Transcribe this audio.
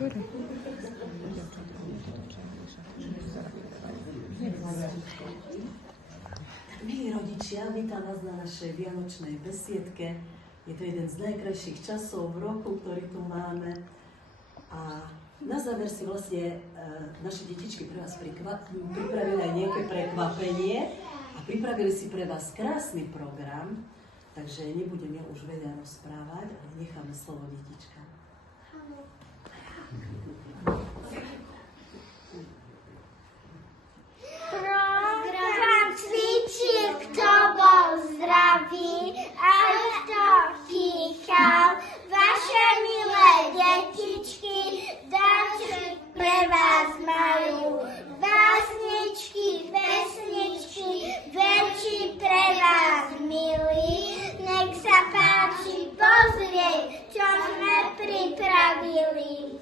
Milí rodičia, vítam vás na našej vianočnej besiedke. Je to jeden z najkrajších časov v roku, ktorý tu máme. A na záver si vlastne naše detičky pre vás pripravili aj nejaké prekvapenie a pripravili si pre vás krásny program, takže nebudem ja už veľa rozprávať, ale necháme slovo detičkám. Program cvičí, kto bol zdravý a kto kýchal. Vaše milé detičky dáček pre vás majú. Básničky, pesničky, verši pre vás milí. Nech sa páči pozrieť, čo sme pripravili.